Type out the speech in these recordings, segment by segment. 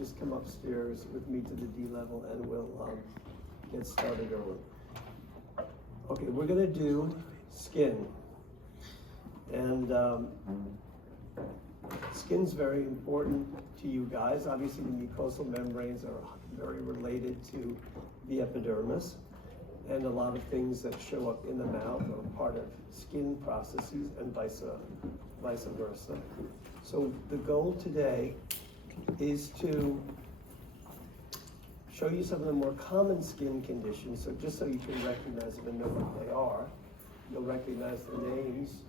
just come upstairs with me to the D level and we'll get started early. Okay, we're gonna do skin. And skin's very important to you guys. Obviously, the mucosal membranes are very related to the epidermis. And a lot of things that show up in the mouth are part of skin processes and vice versa. So the goal today is to show you some of the more common skin conditions. So just so you can recognize them and know what they are, you'll recognize the names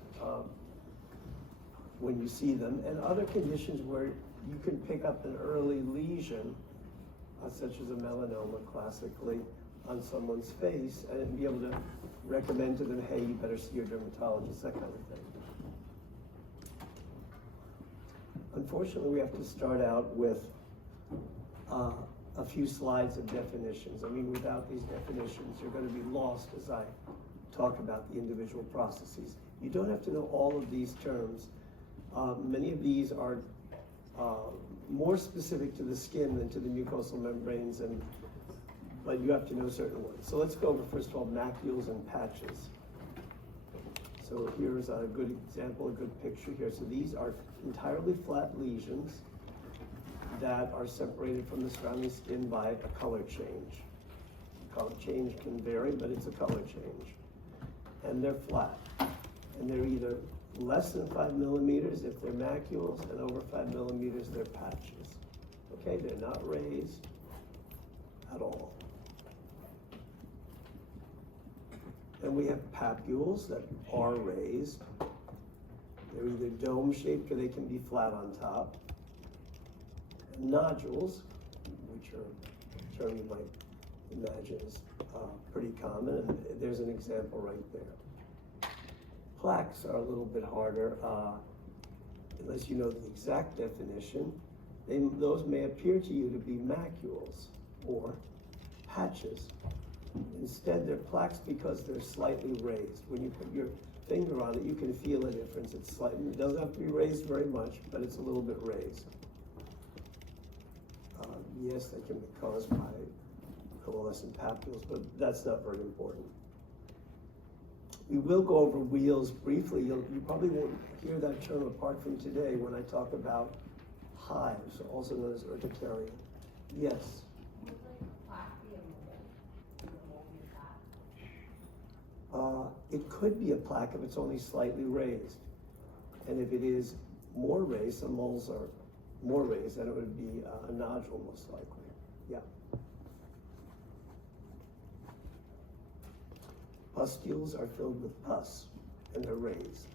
when you see them, and other conditions where you can pick up an early lesion, such as a melanoma classically, on someone's face, and be able to recommend to them, hey, you better see your dermatologist, that kind of thing. Unfortunately, we have to start out with a few slides of definitions. I mean, without these definitions, you're going to be lost as I talk about the individual processes. You don't have to know all of these terms. Many of these are more specific to the skin than to the mucosal membranes, but you have to know certain ones. So let's go over, first of all, macules and patches. So here's a good example, a good picture here. So these are entirely flat lesions that are separated from the surrounding skin by a color change. Color change can vary, but it's a color change. And they're flat. And they're either less than 5 millimeters if they're macules, and over 5 millimeters they're patches. Okay, they're not raised at all. And we have papules that are raised. They're either dome-shaped or they can be flat on top. Nodules, which are a term you might imagine is pretty common, and there's an example right there. Plaques are a little bit harder, unless you know the exact definition. Those may appear to you to be macules or patches. Instead, they're plaques because they're slightly raised. When you put your finger on it, you can feel a difference. It doesn't have to be raised very much, but it's a little bit raised. Yes, they can be caused by coalescent papules, but that's not very important. We will go over wheals briefly. You probably won't hear that term apart from today when I talk about hives, also known as urticaria. Yes? It could be a plaque if it's only slightly raised. And if it is more raised, some moles are more raised, then it would be a nodule most likely. Yeah. Pustules are filled with pus, and they're raised.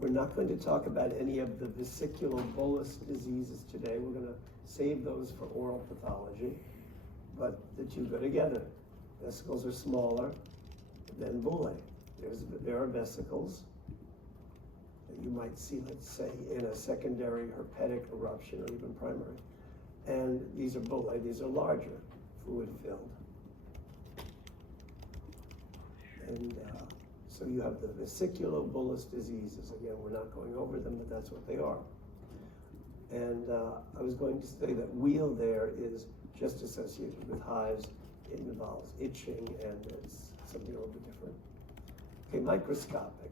We're not going to talk about any of the vesicular-bullous diseases today. We're going to save those for oral pathology, but the two go together. Vesicles are smaller than bullae. There are vesicles that you might see, let's say, in a secondary herpetic eruption or even primary. And these are bullae, these are larger, fluid-filled. And so you have the vesicular-bullous diseases. Again, we're not going over them, but that's what they are. And I was going to say that wheal there is just associated with hives. It involves itching, and it's something a little bit different. Okay, microscopic.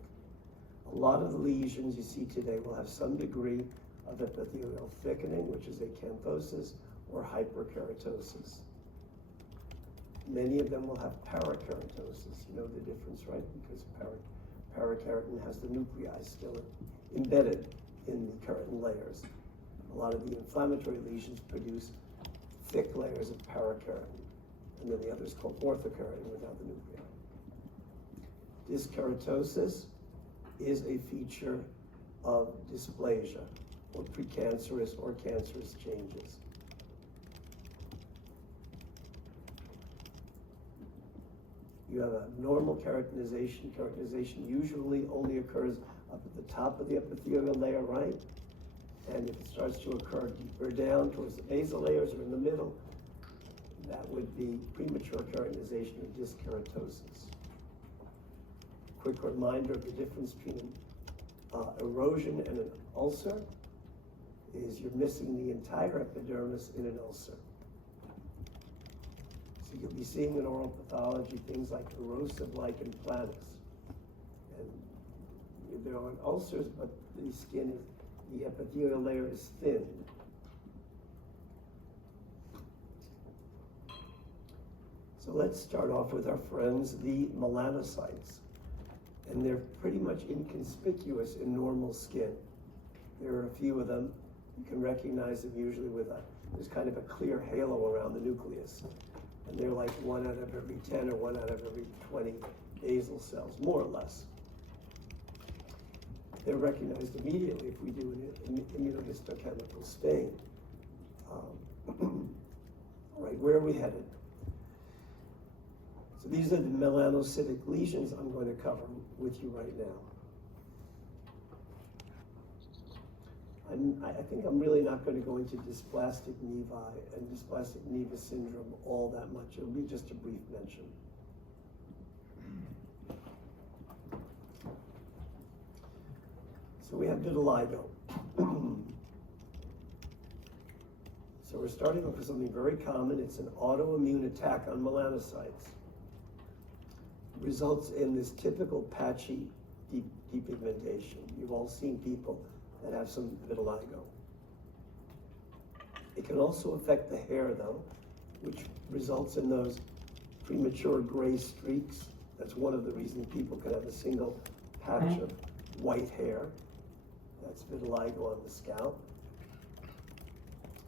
A lot of the lesions you see today will have some degree of epithelial thickening, which is acanthosis or hyperkeratosis. Many of them will have parakeratosis. You know the difference, right? Because parakeratin has the nuclei still embedded in the keratin layers. A lot of the inflammatory lesions produce thick layers of parakeratin, and then the other is called orthokeratin without the nuclei. Dyskeratosis is a feature of dysplasia, or precancerous or cancerous changes. You have a normal keratinization. Keratinization usually only occurs up at the top of the epithelial layer, right? And if it starts to occur deeper down towards the basal layers or in the middle, that would be premature keratinization or dyskeratosis. Quick reminder of the difference between erosion and an ulcer. is you're missing the entire epidermis in an ulcer. So you'll be seeing in oral pathology things like erosive lichen planus. And there aren't ulcers, but the skin is, the epithelial layer is thin. So let's start off with our friends, the melanocytes. And they're pretty much inconspicuous in normal skin. There are a few of them. You can recognize them usually with there's kind of a clear halo around the nucleus. And they're like 1 out of every 10 or 1 out of every 20 basal cells, more or less. They're recognized immediately if we do an immunohistochemical stain. All right, where are we headed? So these are the melanocytic lesions I'm going to cover with you right now. I think I'm really not going to go into dysplastic nevi and dysplastic nevus syndrome all that much. It'll be just a brief mention. So we have vitiligo. So we're starting off with something very common. It's an autoimmune attack on melanocytes. It results in this typical patchy depigmentation. You've all seen people that have some vitiligo. It can also affect the hair though, which results in those premature gray streaks. That's one of the reasons people can have a single patch of white hair. That's vitiligo on the scalp.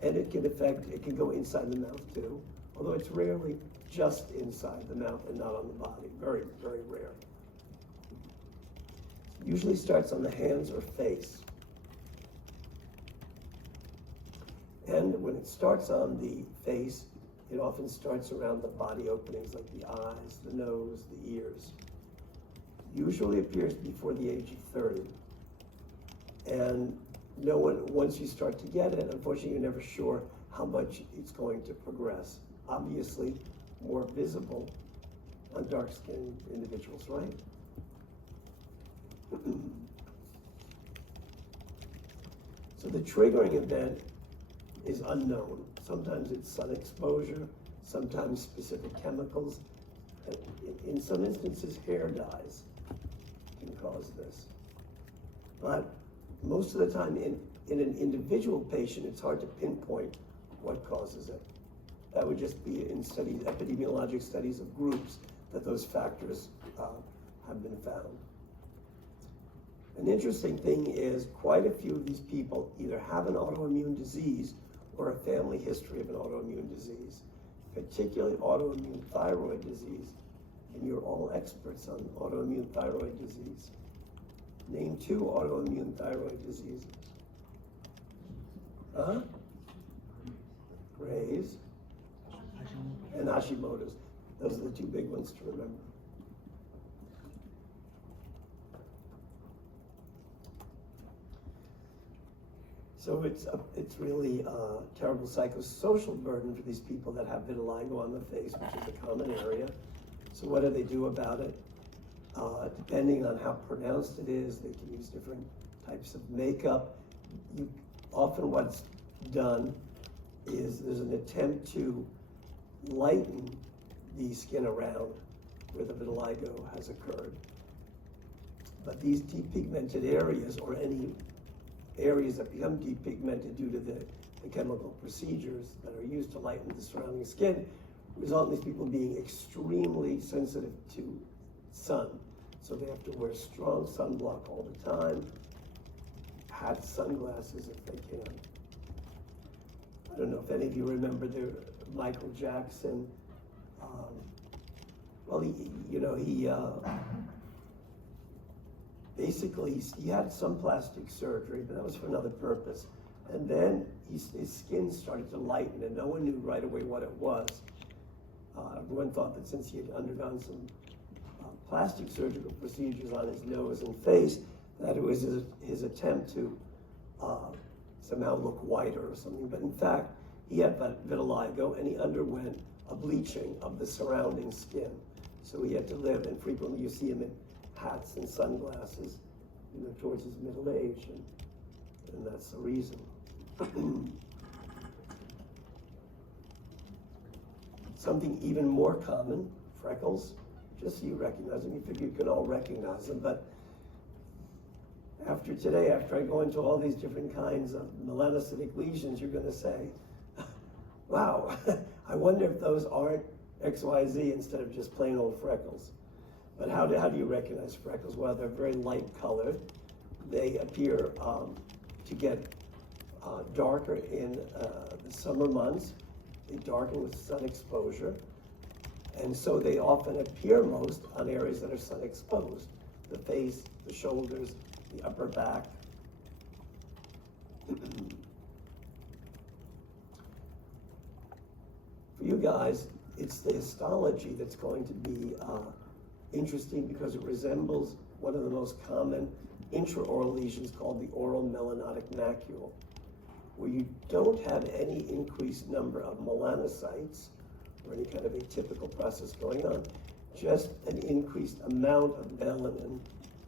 And it can go inside the mouth too, although it's rarely just inside the mouth and not on the body. Very, very rare. It usually starts on the hands or face. And when it starts on the face, it often starts around the body openings like the eyes, the nose, the ears. Usually appears before the age of 30. And no one, once you start to get it, unfortunately you're never sure how much it's going to progress. Obviously, more visible on dark-skinned individuals, right? So the triggering event is unknown. Sometimes it's sun exposure, sometimes specific chemicals. In some instances, hair dyes can cause this. But most of the time in an individual patient, it's hard to pinpoint what causes it. That would just be in studies, epidemiologic studies of groups, that those factors have been found. An interesting thing is quite a few of these people either have an autoimmune disease or a family history of an autoimmune disease, particularly autoimmune thyroid disease. And you're all experts on autoimmune thyroid disease. Name 2 autoimmune thyroid diseases. Graves and Hashimoto's. Those are the 2 big ones to remember. So it's really a terrible psychosocial burden for these people that have vitiligo on the face, which is a common area. So what do they do about it? Depending on how pronounced it is, they can use different types of makeup. Often what's done is there's an attempt to lighten the skin around where the vitiligo has occurred. But these depigmented areas, or any areas that become depigmented due to the chemical procedures that are used to lighten the surrounding skin, result in these people being extremely sensitive to sun. So they have to wear strong sunblock all the time, hats, sunglasses if they can. I don't know if any of you remember Michael Jackson. Basically he had some plastic surgery, but that was for another purpose. And then his skin started to lighten, and no one knew right away what it was. Everyone thought that since he had undergone some plastic surgical procedures on his nose and face, that it was his attempt to somehow look whiter or something. But in fact, he had vitiligo, and he underwent a bleaching of the surrounding skin. So he had to live, and frequently you see him in hats and sunglasses, towards his middle age, and that's the reason. Something even more common, freckles, just so you recognize them. You figure you can all recognize them, but after today, after I go into all these different kinds of melanocytic lesions, you're gonna say, wow, I wonder if those aren't XYZ instead of just plain old freckles. But how do you recognize freckles? Well, they're very light colored. They appear to get darker in the summer months. They darken with sun exposure. And so they often appear most on areas that are sun exposed. The face, the shoulders, the upper back. For you guys, it's the histology that's going to be interesting because it resembles one of the most common intraoral lesions called the oral melanotic macule, where you don't have any increased number of melanocytes or any kind of atypical process going on, just an increased amount of melanin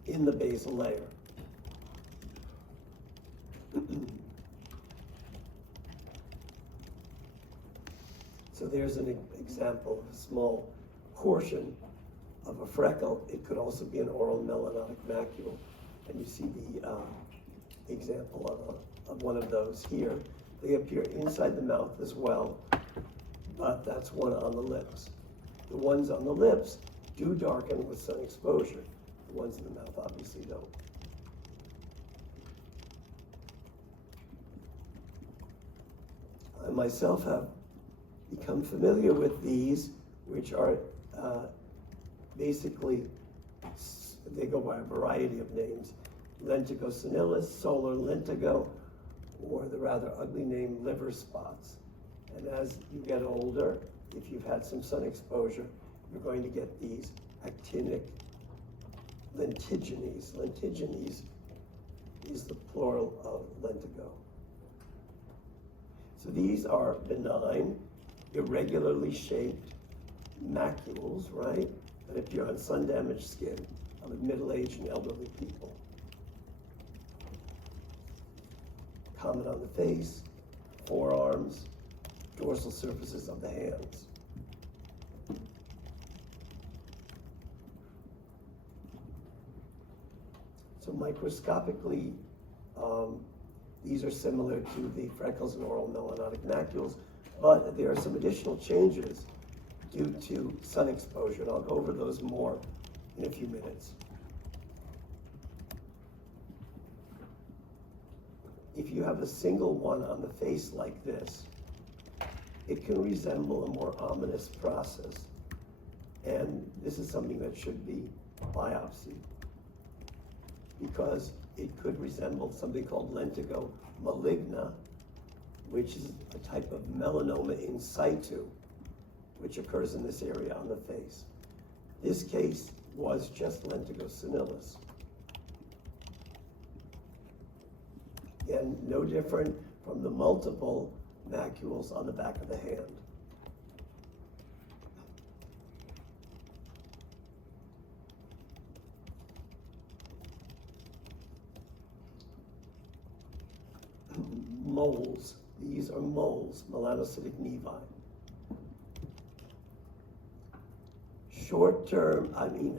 in the basal layer. So there's an example, a small portion of a freckle. It could also be an oral melanotic macule. And you see the example of one of those here. They appear inside the mouth as well, but that's one on the lips. The ones on the lips do darken with sun exposure. The ones in the mouth obviously don't. I myself have become familiar with these, which are basically, they go by a variety of names. Lentigo senilis, solar lentigo, or the rather ugly name liver spots. And as you get older, if you've had some sun exposure, you're going to get these actinic lentigines. Lentigines is the plural of lentigo. So these are benign, irregularly shaped macules, right, that appear on sun-damaged skin of middle-aged and elderly people. Common on the face, forearms, dorsal surfaces of the hands. So microscopically, these are similar to the freckles and oral melanotic macules, but there are some additional changes due to sun exposure, and I'll go over those more in a few minutes. If you have a single one on the face like this, it can resemble a more ominous process, and this is something that should be biopsied, because it could resemble something called lentigo maligna, which is a type of melanoma in situ, which occurs in this area on the face. This case was just lentigo senilis. Again, no different from the multiple macules on the back of the hand. Moles. These are moles, melanocytic nevi.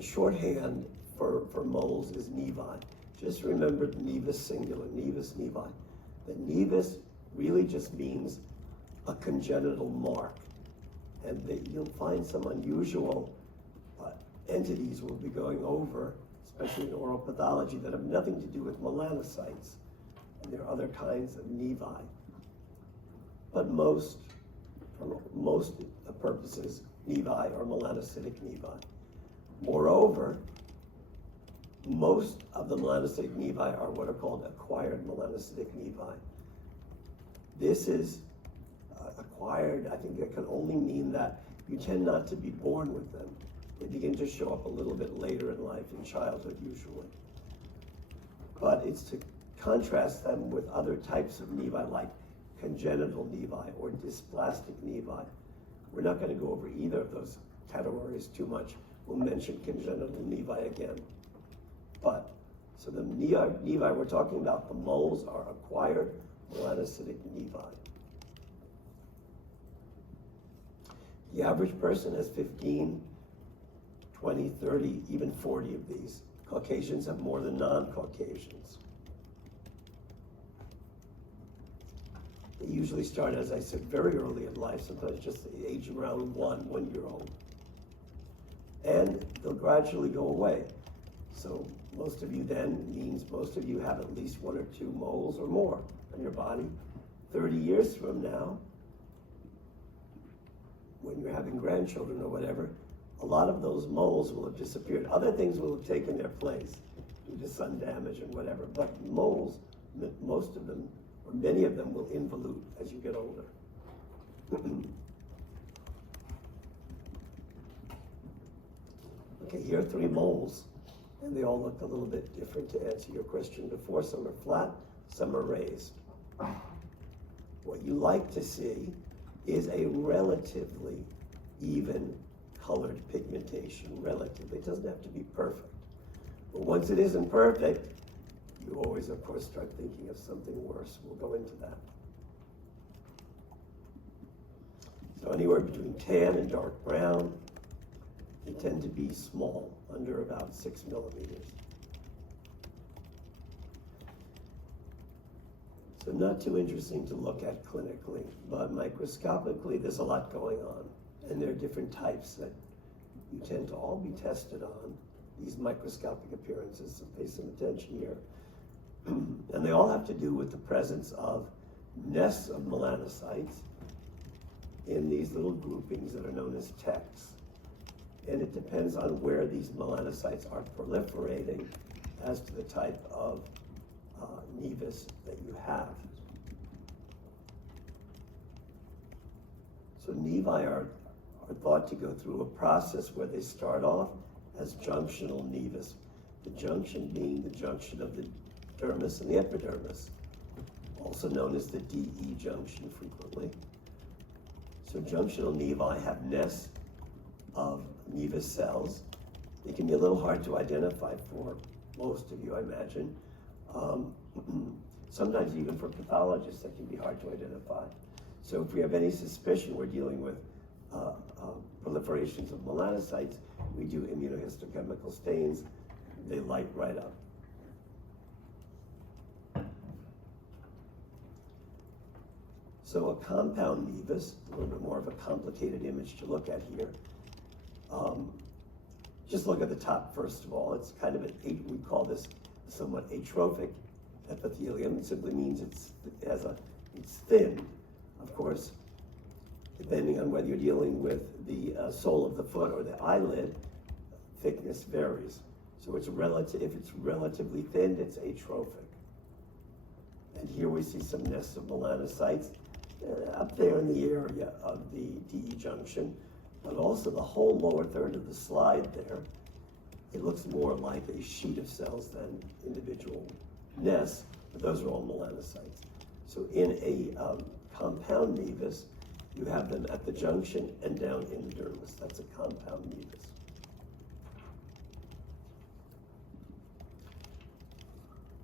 Shorthand for moles is nevi. Just remember the nevus singular, nevus nevi. The nevus really just means a congenital mark. And you'll find some unusual entities we'll be going over, especially in oral pathology, that have nothing to do with melanocytes. And there are other kinds of nevi. But for most purposes, nevi are melanocytic nevi. Moreover, most of the melanocytic nevi are what are called acquired melanocytic nevi. This is acquired, I think that can only mean that you tend not to be born with them. They begin to show up a little bit later in life, in childhood usually. But it's to contrast them with other types of nevi, like congenital nevi or dysplastic nevi. We're not going to go over either of those categories too much. We'll mention congenital nevi again. But, so the nevi we're talking about, the moles, are acquired melanocytic melanocytic nevi. The average person has 15, 20, 30, even 40 of these. Caucasians have more than non-Caucasians. They usually start, as I said, very early in life, sometimes just the age around 1 year old. And they'll gradually go away. So most of you then means most of you have at least 1 or 2 moles or more on your body. 30 years from now, when you're having grandchildren or whatever, a lot of those moles will have disappeared. Other things will have taken their place due to sun damage and whatever, but moles, most of them, or many of them, will involute as you get older. Okay, here are 3 moles, and they all look a little bit different to answer your question before. Some are flat, some are raised. What you like to see is a relatively even colored pigmentation, relatively. It doesn't have to be perfect. But once it isn't perfect, you always, of course, start thinking of something worse. We'll go into that. So anywhere between tan and dark brown, they tend to be small, under about 6 millimeters. So not too interesting to look at clinically, but microscopically there's a lot going on. And there are different types that you tend to all be tested on, these microscopic appearances, so pay some attention here. And they all have to do with the presence of nests of melanocytes in these little groupings that are known as tecks. And it depends on where these melanocytes are proliferating as to the type of nevus that you have. So nevi are thought to go through a process where they start off as junctional nevus, the junction being the junction of the dermis and the epidermis, also known as the DE junction frequently. So junctional nevi have nests of nevus cells. They can be a little hard to identify for most of you, I imagine. Sometimes even for pathologists, that can be hard to identify. So if we have any suspicion we're dealing with proliferations of melanocytes, we do immunohistochemical stains. They light right up. So a compound nevus, a little bit more of a complicated image to look at here. Just look at the top first of all. It's kind of we call this somewhat atrophic epithelium. It simply means it's thin, of course. Depending on whether you're dealing with the sole of the foot or the eyelid, thickness varies. So if it's relatively thin, it's atrophic. And here we see some nests of melanocytes up there in the area of the DE junction, but also the whole lower third of the slide there. It looks more like a sheet of cells than individual nests, but those are all melanocytes. So in a compound nevus, you have them at the junction and down in the dermis. That's a compound nevus.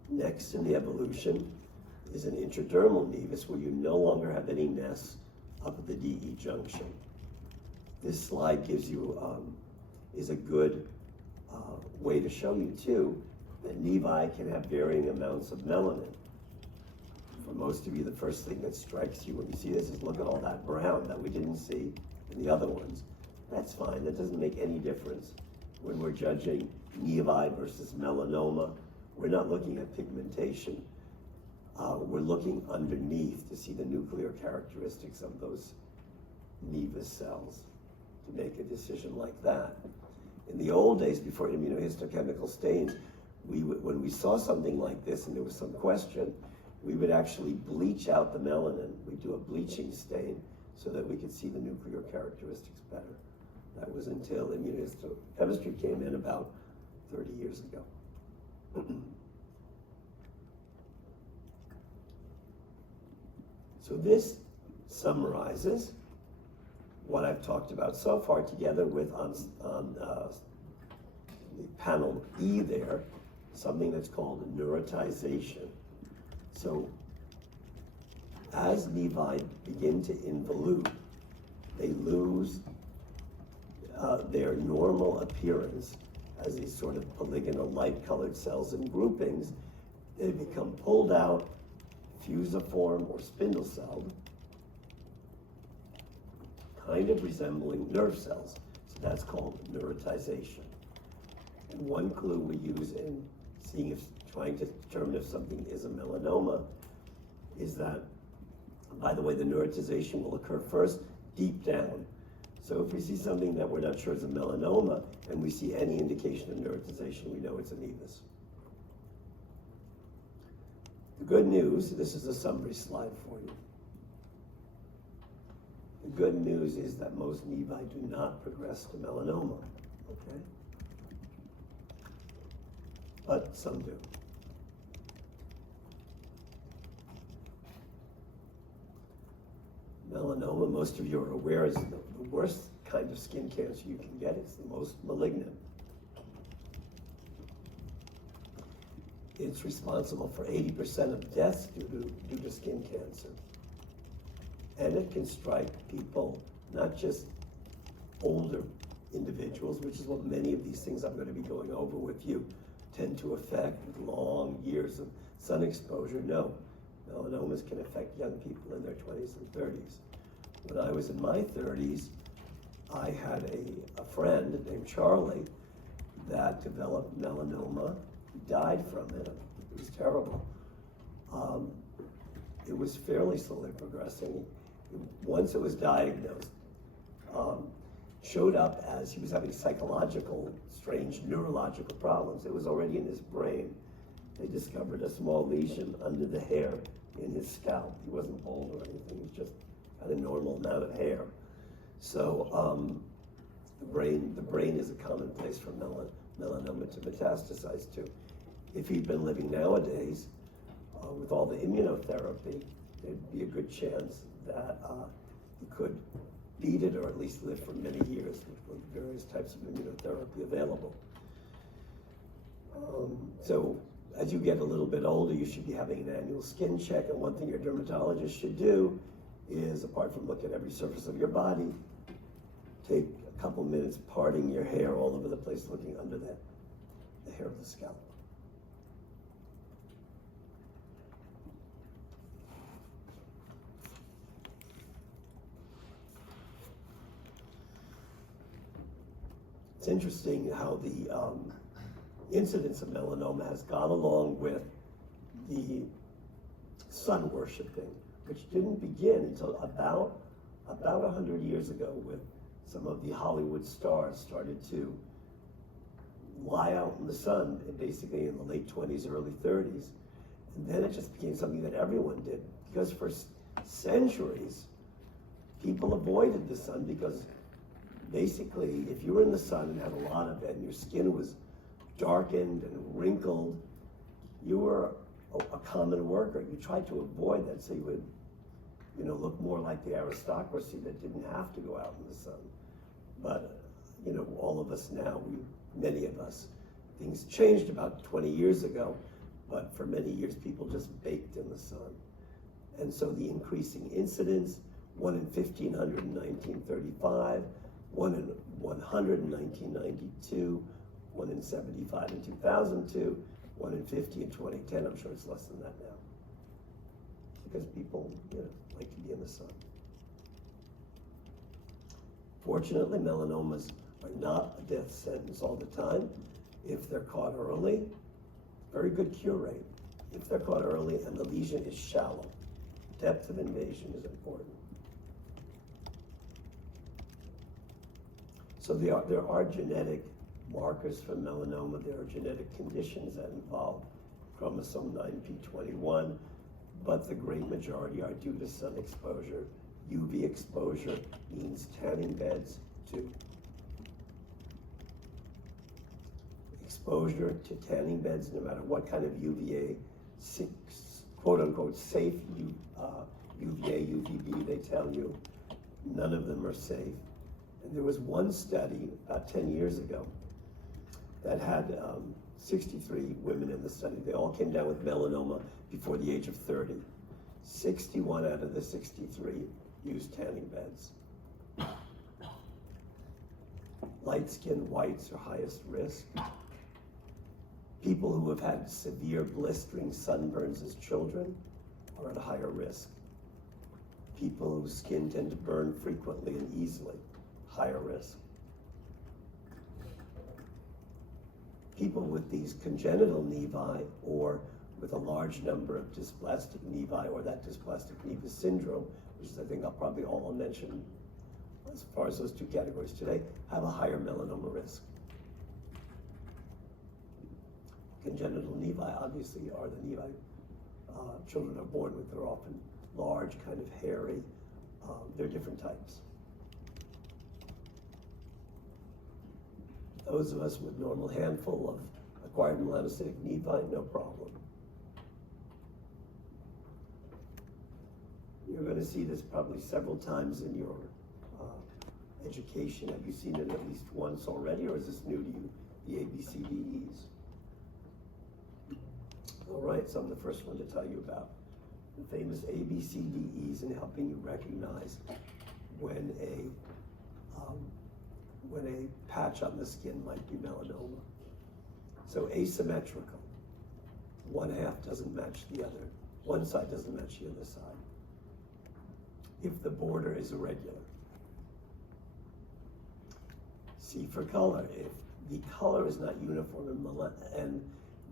Next in the evolution is an intradermal nevus where you no longer have any nests up at the DE junction. This slide gives you, is a good way to show you too that nevi can have varying amounts of melanin. For most of you, the first thing that strikes you when you see this is look at all that brown that we didn't see in the other ones. That's fine, that doesn't make any difference when we're judging nevi versus melanoma. We're not looking at pigmentation. We're looking underneath to see the nuclear characteristics of those nevus cells to make a decision like that. In the old days, before immunohistochemical stains, when we saw something like this and there was some question, we would actually bleach out the melanin. We'd do a bleaching stain so that we could see the nuclear characteristics better. That was until immunohistochemistry came in about 30 years ago. So this summarizes what I've talked about so far together with on the panel E there, something that's called neurotization. So as nevi begin to involute, they lose their normal appearance as these sort of polygonal light-colored cells and groupings. They become pulled out, fusiform or spindle-celled, kind of resembling nerve cells. So that's called neurotization. And one clue we use in trying to determine if something is a melanoma is that, by the way, the neurotization will occur first deep down. So if we see something that we're not sure is a melanoma and we see any indication of neurotization, we know it's a nevus. The good news, this is a summary slide for you. The good news is that most nevi do not progress to melanoma, okay? But some do. Melanoma, most of you are aware, is the worst kind of skin cancer you can get. It's the most malignant. It's responsible for 80% of deaths due to skin cancer. And it can strike people, not just older individuals, which is what many of these things I'm going to be going over with you tend to affect with long years of sun exposure. No, melanomas can affect young people in their 20s and 30s. When I was in my 30s, I had a friend named Charlie that developed melanoma. He died from it. It was terrible. It was fairly slowly progressing. Once it was diagnosed, showed up as he was having psychological, strange neurological problems. It was already in his brain. They discovered a small lesion under the hair in his scalp. He wasn't bald or anything, he just had a normal amount of hair. So the brain is a common place for melanoma to metastasize to. If he'd been living nowadays, with all the immunotherapy, there'd be a good chance that he could beat it or at least live for many years with various types of immunotherapy available. So as you get a little bit older, you should be having an annual skin check, and one thing your dermatologist should do is, apart from look at every surface of your body, take a couple minutes parting your hair all over the place, looking under the hair of the scalp. It's interesting how the incidence of melanoma has gone along with the sun worshiping, which didn't begin until about 100 years ago, with some of the Hollywood stars started to lie out in the sun, basically in the late 20s, early 30s. And then it just became something that everyone did, because for centuries, people avoided the sun because basically, if you were in the sun and had a lot of it and your skin was darkened and wrinkled, you were a common worker. You tried to avoid that so you would, look more like the aristocracy that didn't have to go out in the sun. But, all of us now, many of us, things changed about 20 years ago, but for many years people just baked in the sun. And so the increasing incidence, 1 in 1,500 in 1935, 1 in 100 in 1992, 1 in 75 in 2002, 1 in 50 in 2010. I'm sure it's less than that now, because people like to be in the sun. Fortunately, melanomas are not a death sentence all the time. If they're caught early, very good cure rate. If they're caught early and the lesion is shallow, depth of invasion is important. So there are genetic markers for melanoma. There are genetic conditions that involve chromosome 9p21, but the great majority are due to sun exposure. UV exposure means tanning beds too. Exposure to tanning beds, no matter what kind of UVA, quote unquote safe UVA, UVB, they tell you, none of them are safe. And there was one study about 10 years ago that had 63 women in the study. They all came down with melanoma before the age of 30. 61 out of the 63 use tanning beds. Light-skinned whites are highest risk. People who have had severe blistering sunburns as children are at a higher risk. People whose skin tend to burn frequently and easily, higher risk. People with these congenital nevi or with a large number of dysplastic nevi or that dysplastic nevus syndrome, which is I think I'll mention as far as those two categories today, have a higher melanoma risk. Congenital nevi obviously are the nevi children are born with. They're often large, kind of hairy. They're different types. Those of us with normal handful of acquired melanocytic nevi, no problem. You're going to see this probably several times in your education. Have you seen it at least once already, or is this new to you, the ABCDEs? All right, so I'm the first one to tell you about the famous ABCDEs and helping you recognize when a patch on the skin might be melanoma. So asymmetrical, one half doesn't match the other, one side doesn't match the other side. If the border is irregular. C for color, if the color is not uniform and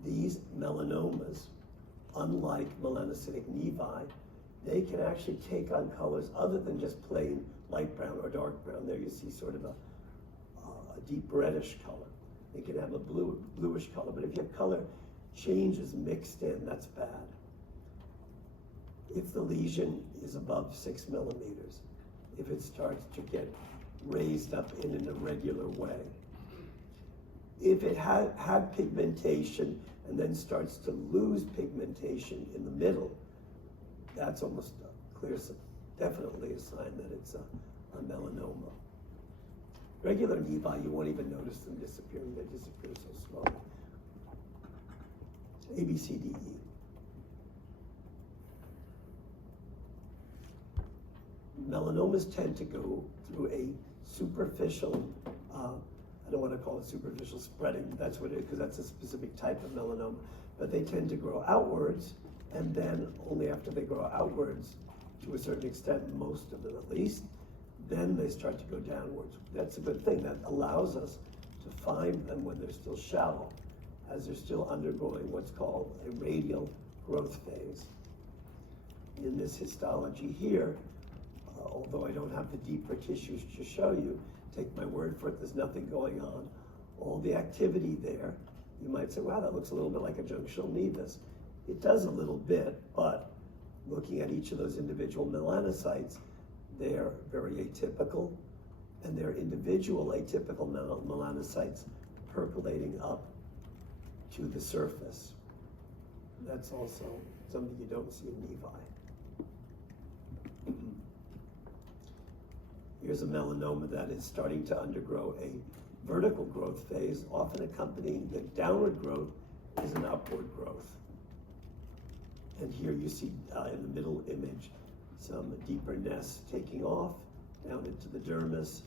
these melanomas, unlike melanocytic nevi, they can actually take on colors other than just plain light brown or dark brown. There you see sort of a deep reddish color. They can have a bluish color, but if your color changes mixed in, that's bad. If the lesion is above 6 millimeters, if it starts to get raised up in an irregular way, if it had pigmentation and then starts to lose pigmentation in the middle, that's almost a clear, definitely a sign that it's a melanoma. Regular nevi, you won't even notice them disappearing. They disappear so slowly. ABCDE. Melanomas tend to go through a superficial, I don't want to call it superficial spreading, that's what it is, because that's a specific type of melanoma, but they tend to grow outwards, and then only after they grow outwards, to a certain extent, most of them at least, then they start to go downwards. That's a good thing. That allows us to find them when they're still shallow, as they're still undergoing what's called a radial growth phase. In this histology here, although I don't have the deeper tissues to show you, take my word for it, there's nothing going on. All the activity there, you might say, wow, that looks a little bit like a junctional nevus. It does a little bit, but looking at each of those individual melanocytes, they're very atypical, and they're individual atypical melanocytes percolating up to the surface. That's also something you don't see in nevi. Here's a melanoma that is starting to undergo a vertical growth phase. Often accompanying the downward growth is an upward growth. And here you see in the middle image some deeper nests taking off down into the dermis.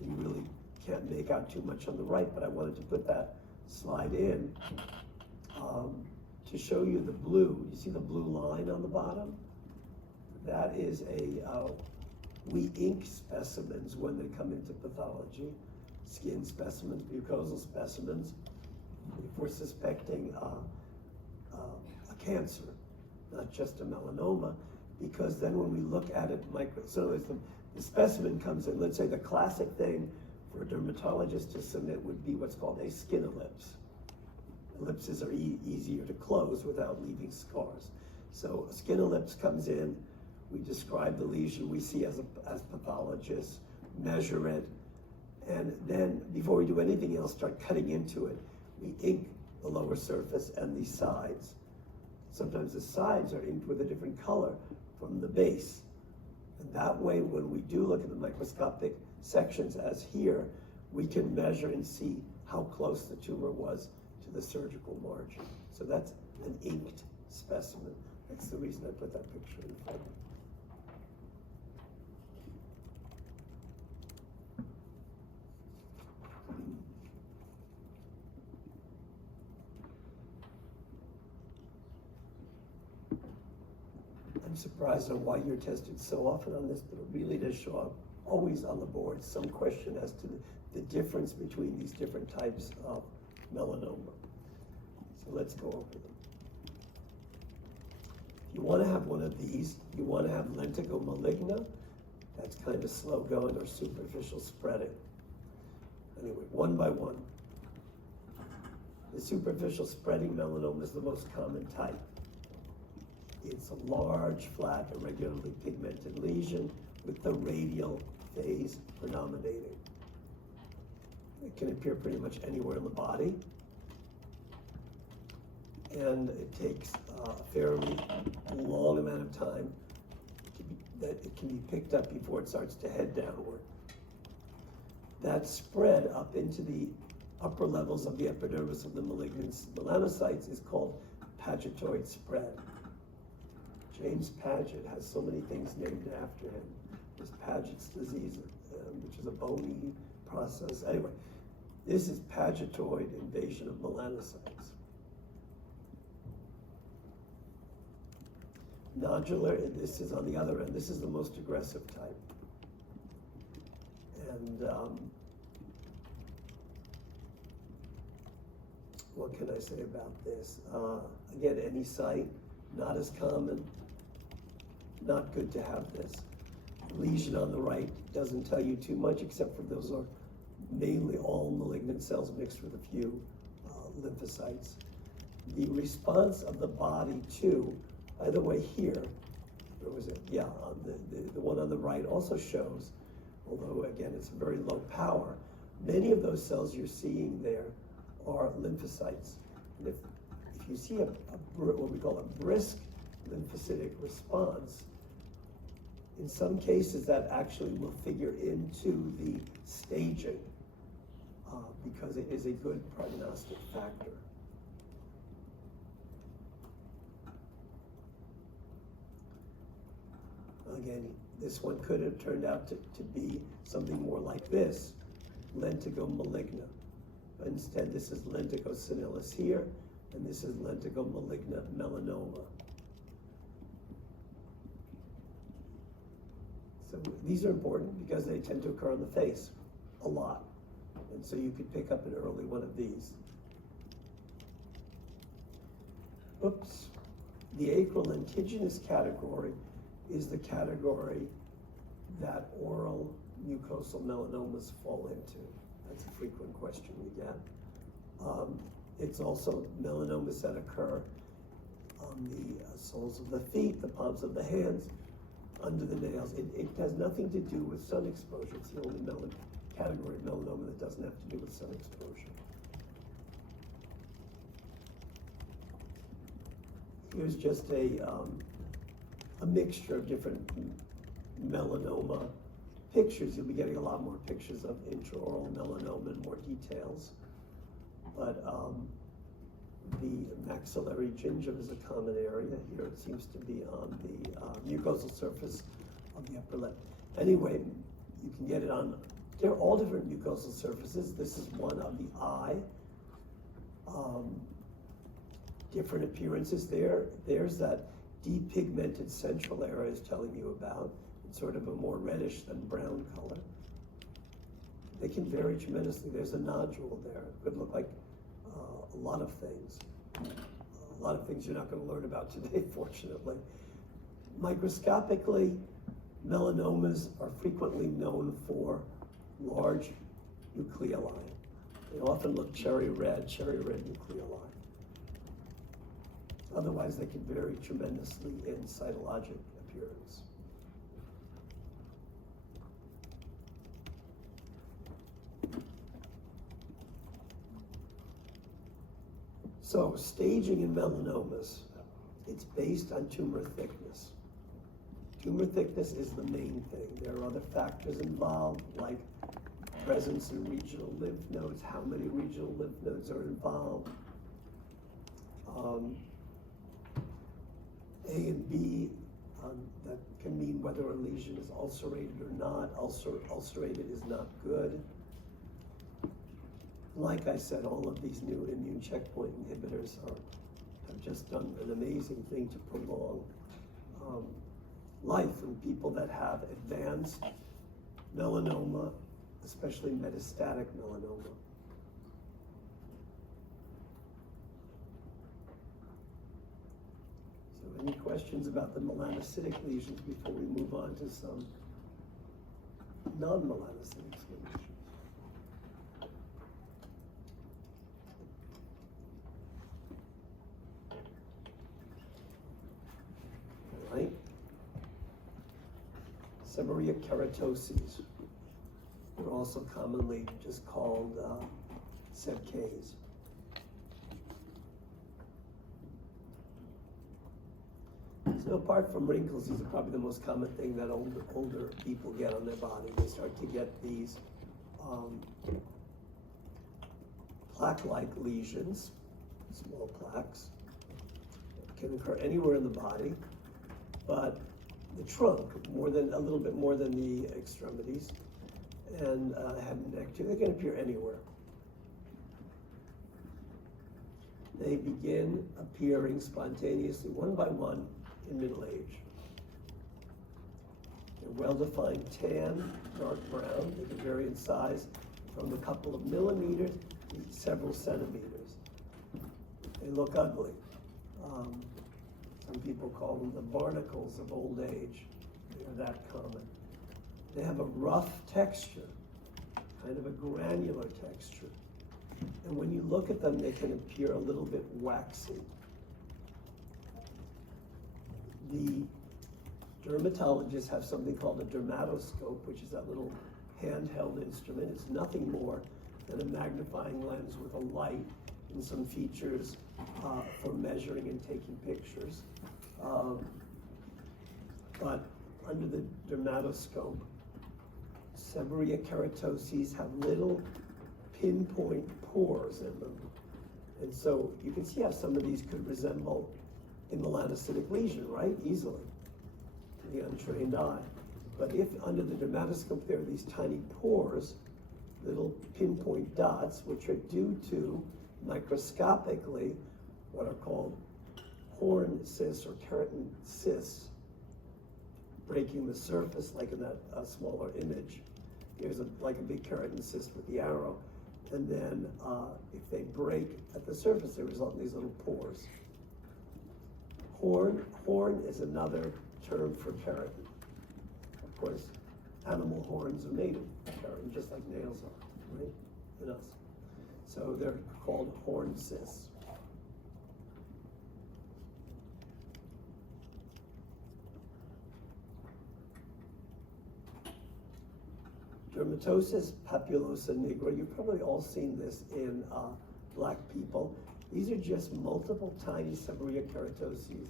And you really can't make out too much on the right, but I wanted to put that slide in to show you the blue. You see the blue line on the bottom? That is we ink specimens when they come into pathology, skin specimens, mucosal specimens, if we're suspecting a cancer, not just a melanoma, because then when we look at it, so if the specimen comes in, let's say the classic thing for a dermatologist to submit would be what's called a skin ellipse. Ellipses are easier to close without leaving scars. So a skin ellipse comes in, we describe the lesion we see as pathologists, measure it, and then before we do anything else, start cutting into it. We ink the lower surface and the sides. Sometimes the sides are inked with a different color from the base. And that way, when we do look at the microscopic sections as here, we can measure and see how close the tumor was to the surgical margin. So that's an inked specimen. That's the reason I put that picture in front. I'm surprised on why you're tested so often on this, but it really does show up always on the board, some question as to the difference between these different types of melanoma. So let's go over them. If you want to have one of these, you want to have lentigo maligna. That's kind of slow going or superficial spreading. Anyway, one by one. The superficial spreading melanoma is the most common type. It's a large, flat, irregularly pigmented lesion with the radial phase predominating. It can appear pretty much anywhere in the body. And it takes a fairly long amount of time that it can be picked up before it starts to head downward. That spread up into the upper levels of the epidermis of the malignant melanocytes is called pagetoid spread. James Paget has so many things named after him. There's Paget's disease, which is a bony process. Anyway, this is pagetoid invasion of melanocytes. Nodular, this is on the other end. This is the most aggressive type. And what can I say about this? Again, any site, not as common, not good to have this. Lesion on the right doesn't tell you too much, except for those are mainly all malignant cells mixed with a few lymphocytes. The response of the body to, by the way, here, where was it? Yeah, the one on the right also shows, although again it's very low power, many of those cells you're seeing there are lymphocytes. And if you see what we call a brisk lymphocytic response, in some cases that actually will figure into the staging because it is a good prognostic factor. Again, this one could have turned out to be something more like this, lentigo maligna. But instead, this is lentigo senilis here, and this is lentigo maligna melanoma. So these are important because they tend to occur on the face a lot. And so you could pick up an early one of these. Oops. The acrolentiginous category is the category that oral mucosal melanomas fall into. That's a frequent question we get. It's also melanomas that occur on the soles of the feet, the palms of the hands, under the nails. It has nothing to do with sun exposure. It's the only category of melanoma that doesn't have to do with sun exposure. Here's just a mixture of different melanoma pictures. You'll be getting a lot more pictures of intraoral melanoma and more details. But the maxillary gingiva is a common area. Here it seems to be on the mucosal surface of the upper lip. Anyway, you can get it on, they're all different mucosal surfaces. This is one of the eye. Different appearances there. There's that depigmented central area I was telling you about. It's sort of a more reddish than brown color. They can vary tremendously. There's a nodule there. It could look like a lot of things. A lot of things you're not going to learn about today, fortunately. Microscopically, melanomas are frequently known for large nucleoli. They often look cherry red nucleoli. Otherwise, they can vary tremendously in cytologic appearance. So, staging in melanomas, it's based on tumor thickness. Tumor thickness is the main thing. There are other factors involved, like presence in regional lymph nodes, how many regional lymph nodes are involved. A and B, that can mean whether a lesion is ulcerated or not. Ulcerated is not good. Like I said, all of these new immune checkpoint inhibitors have just done an amazing thing to prolong life in people that have advanced melanoma, especially metastatic melanoma. So any questions about the melanocytic lesions before we move on to some non-melanocytic lesions? All right. Seborrheic keratoses. They're also commonly just called SEBKs. So apart from wrinkles, these are probably the most common thing that older people get on their body. They start to get these plaque-like lesions, small plaques. It can occur anywhere in the body, but the trunk, a little bit more than the extremities, and head and neck too. They can appear anywhere. They begin appearing spontaneously, one by one, in middle age. They're well-defined tan, dark brown. They can vary in size from a couple of millimeters to several centimeters. They look ugly. Some people call them the barnacles of old age. They're that common. They have a rough texture, kind of a granular texture. And when you look at them, they can appear a little bit waxy. The dermatologists have something called a dermatoscope, which is that little handheld instrument. It's nothing more than a magnifying lens with a light and some features for measuring and taking pictures. But under the dermatoscope, seborrheic keratoses have little pinpoint pores in them. And so you can see how some of these could resemble a melanocytic lesion, right? Easily, to the untrained eye. But if under the dermatoscope there are these tiny pores, little pinpoint dots, which are due to microscopically what are called horn cysts or keratin cysts, breaking the surface, like in that smaller image. Here's like a big keratin cyst with the arrow. And then if they break at the surface, they result in these little pores. Horn is another term for keratin. Of course, animal horns are made of keratin, just like nails are, right, in us. So they're called horn cysts. Dermatosis papulosa nigra, you've probably all seen this in black people. These are just multiple tiny seborrheic keratoses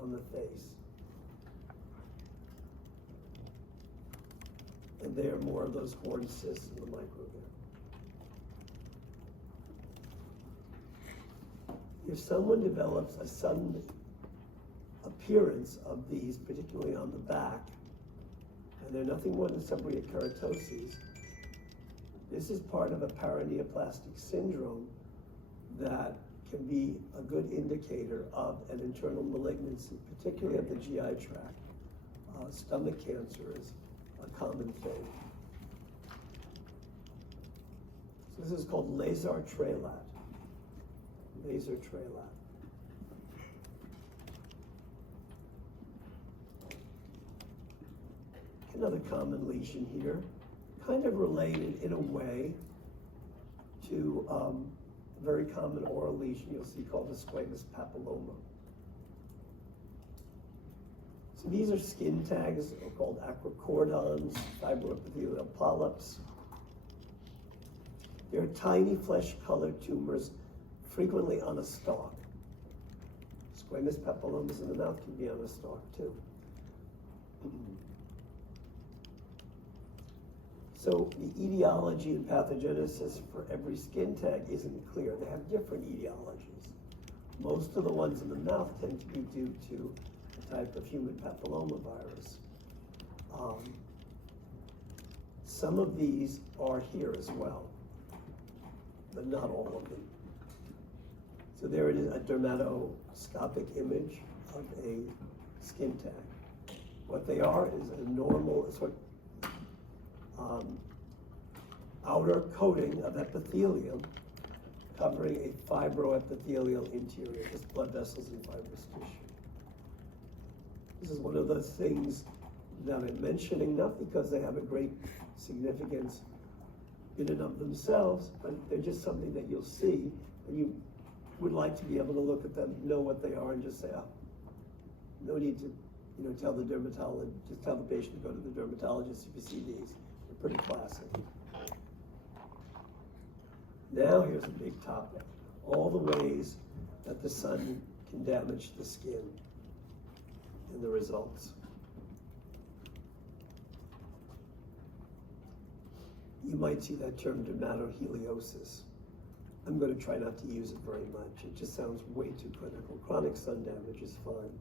on the face. And they are more of those horn cysts in the microgram. If someone develops a sudden appearance of these, particularly on the back, and they're nothing more than seborrheic keratoses, this is part of a paraneoplastic syndrome that can be a good indicator of an internal malignancy, particularly of the GI tract. Stomach cancer is a common thing. So this is called Lazar Trailat. Lazar Trailat. Another common lesion here, kind of related in a way to a very common oral lesion you'll see called the squamous papilloma. So these are skin tags called acrocordons, fibroepithelial polyps. They're tiny flesh-colored tumors, frequently on a stalk. Squamous papillomas in the mouth can be on a stalk too. So the etiology and pathogenesis for every skin tag isn't clear. They have different etiologies. Most of the ones in the mouth tend to be due to type of human papillomavirus. Some of these are here as well, but not all of them. So there it is, a dermatoscopic image of a skin tag. What they are is a normal sort of outer coating of epithelium covering a fibroepithelial interior, just blood vessels and fibrous tissue. This is one of those things that I'm mentioning, not because they have a great significance in and of themselves, but they're just something that you'll see, and you would like to be able to look at them, know what they are, and just say, oh, no need to, tell the dermatologist, just tell the patient to go to the dermatologist if you see these. They're pretty classic. Now here's a big topic, all the ways that the sun can damage the skin and the results. You might see that term dermatoheliosis. I'm going to try not to use it very much. It just sounds way too clinical. Chronic sun damage is fine.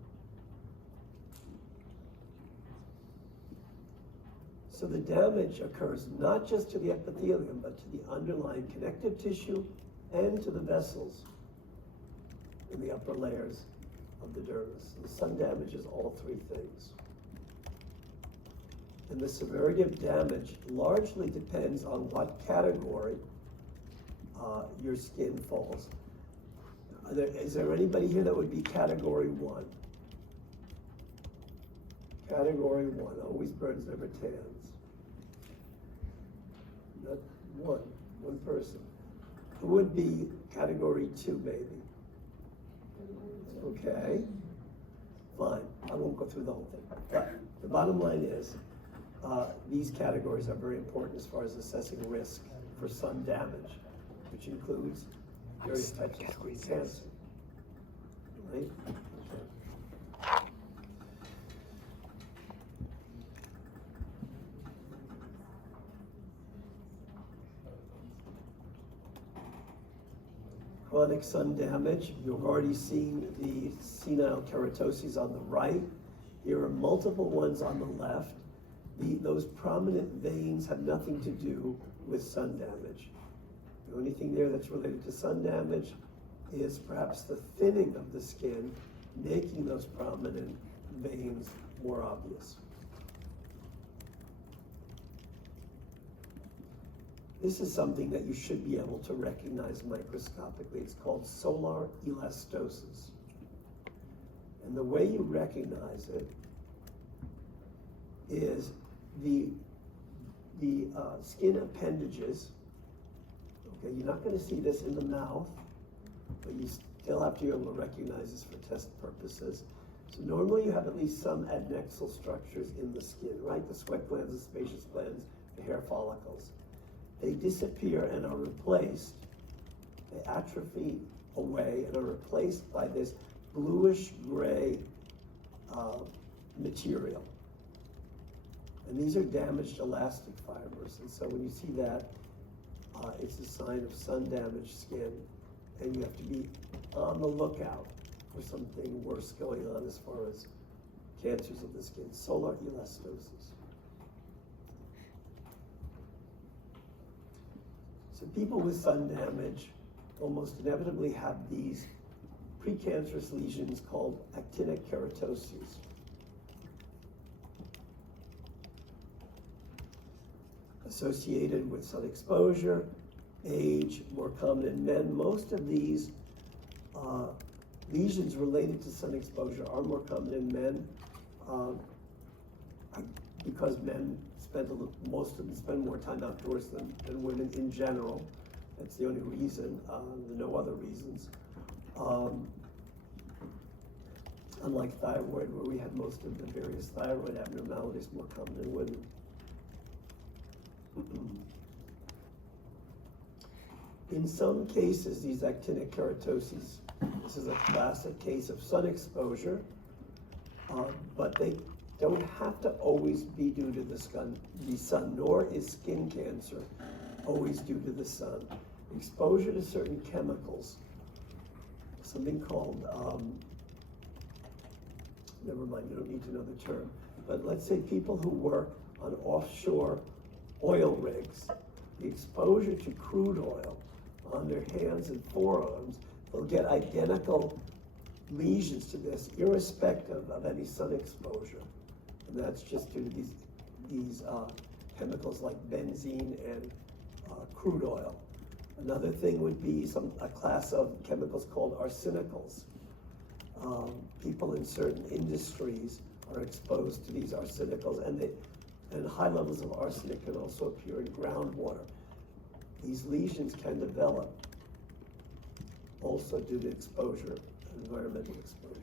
So the damage occurs not just to the epithelium, but to the underlying connective tissue and to the vessels in the upper layers of the dermis. The sun damages all three things. And the severity of damage largely depends on what category your skin falls. Is there anybody here that would be category 1? Category 1, always birds, never tans. Not one person. Who would be category 2, maybe? Okay, fine, I won't go through the whole thing. But the bottom line is, these categories are very important as far as assessing risk for sun damage, which includes various types of skin cancer, right? Okay. Chronic sun damage, you've already seen the senile keratoses on the right. Here are multiple ones on the left. Those prominent veins have nothing to do with sun damage. The only thing there that's related to sun damage is perhaps the thinning of the skin, making those prominent veins more obvious. This is something that you should be able to recognize microscopically. It's called solar elastosis. And the way you recognize it is the skin appendages. Okay, you're not going to see this in the mouth, but you still have to be able to recognize this for test purposes. So normally you have at least some adnexal structures in the skin, right? The sweat glands, the sebaceous glands, the hair follicles. They disappear and are replaced, they atrophy away and are replaced by this bluish gray material. And these are damaged elastic fibers. And so when you see that, it's a sign of sun-damaged skin. And you have to be on the lookout for something worse going on as far as cancers of the skin, solar elastosis. So people with sun damage almost inevitably have these precancerous lesions called actinic keratoses. Associated with sun exposure, age, more common in men. Most of these lesions related to sun exposure are more common in men because men most of them spend more time outdoors than women in general. That's the only reason, no other reasons. Unlike thyroid, where we had most of the various thyroid abnormalities more common in women. In some cases, these actinic keratoses, this is a classic case of sun exposure, but they don't have to always be due to the sun, nor is skin cancer always due to the sun. Exposure to certain chemicals, something called never mind, you don't need to know the term. But let's say people who work on offshore oil rigs, the exposure to crude oil on their hands and forearms, they'll get identical lesions to this, irrespective of any sun exposure. And that's just due to these chemicals like benzene and crude oil. Another thing would be a class of chemicals called arsenicals. People in certain industries are exposed to these arsenicals, and high levels of arsenic can also appear in groundwater. These lesions can develop also due to exposure, environmental exposure.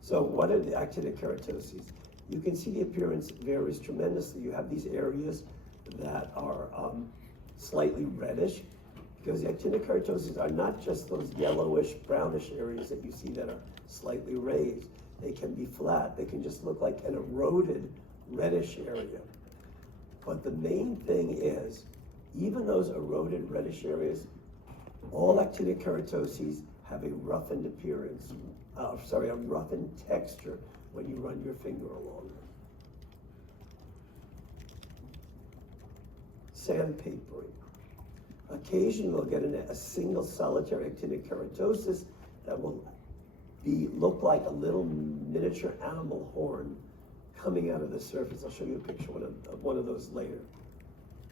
So what are the actinic keratoses? You can see the appearance varies tremendously. You have these areas that are slightly reddish, because the actinic keratoses are not just those yellowish, brownish areas that you see that are slightly raised. They can be flat. They can just look like an eroded reddish area. But the main thing is, even those eroded reddish areas, all actinic keratoses have a roughened appearance, a roughened texture when you run your finger along them. Sandpapering. Occasionally you'll get a single solitary actinic keratosis that will look like a little miniature animal horn coming out of the surface. I'll show you a picture of one of those later.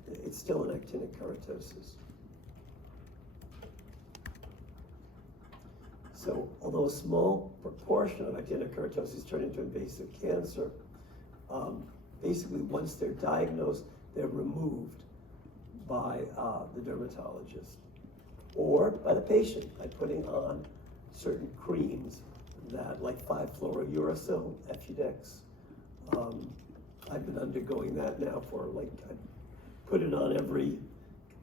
It's still an actinic keratosis. So, although a small proportion of actinic keratoses turn into invasive cancer, basically once they're diagnosed, they're removed by the dermatologist or by the patient by putting on certain creams that, like 5-fluorouracil, Effudex. I've been undergoing that now for I put it on every,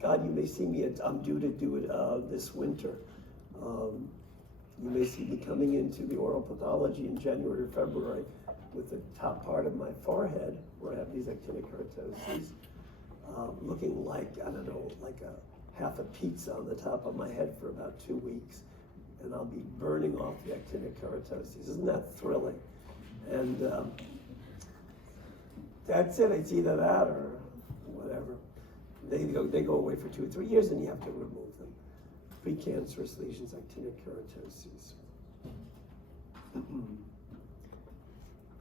God, you may see me, I'm due to do it this winter. You may see me coming into the oral pathology in January or February with the top part of my forehead where I have these actinic keratoses, looking like, I don't know, like a half a pizza on the top of my head for about 2 weeks. And I'll be burning off the actinic keratoses. Isn't that thrilling? And that's it. It's either that or whatever. They go away for 2 or 3 years, and you have to remove them. Precancerous lesions, actinic keratoses.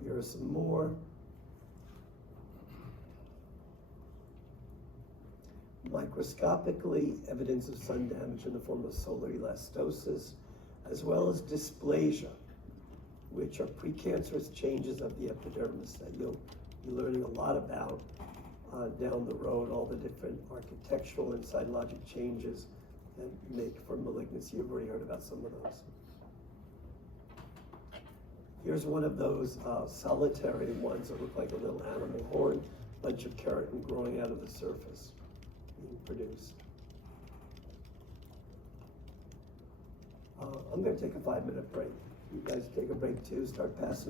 Here are some more. Microscopically, evidence of sun damage in the form of solar elastosis, as well as dysplasia, which are precancerous changes of the epidermis that you'll be learning a lot about down the road, all the different architectural and cytologic changes that make for malignancy. You've already heard about some of those. Here's one of those solitary ones that look like a little animal horn, bunch of keratin growing out of the surface being produced. I'm going to take a 5-minute break. You guys take a break too, start passing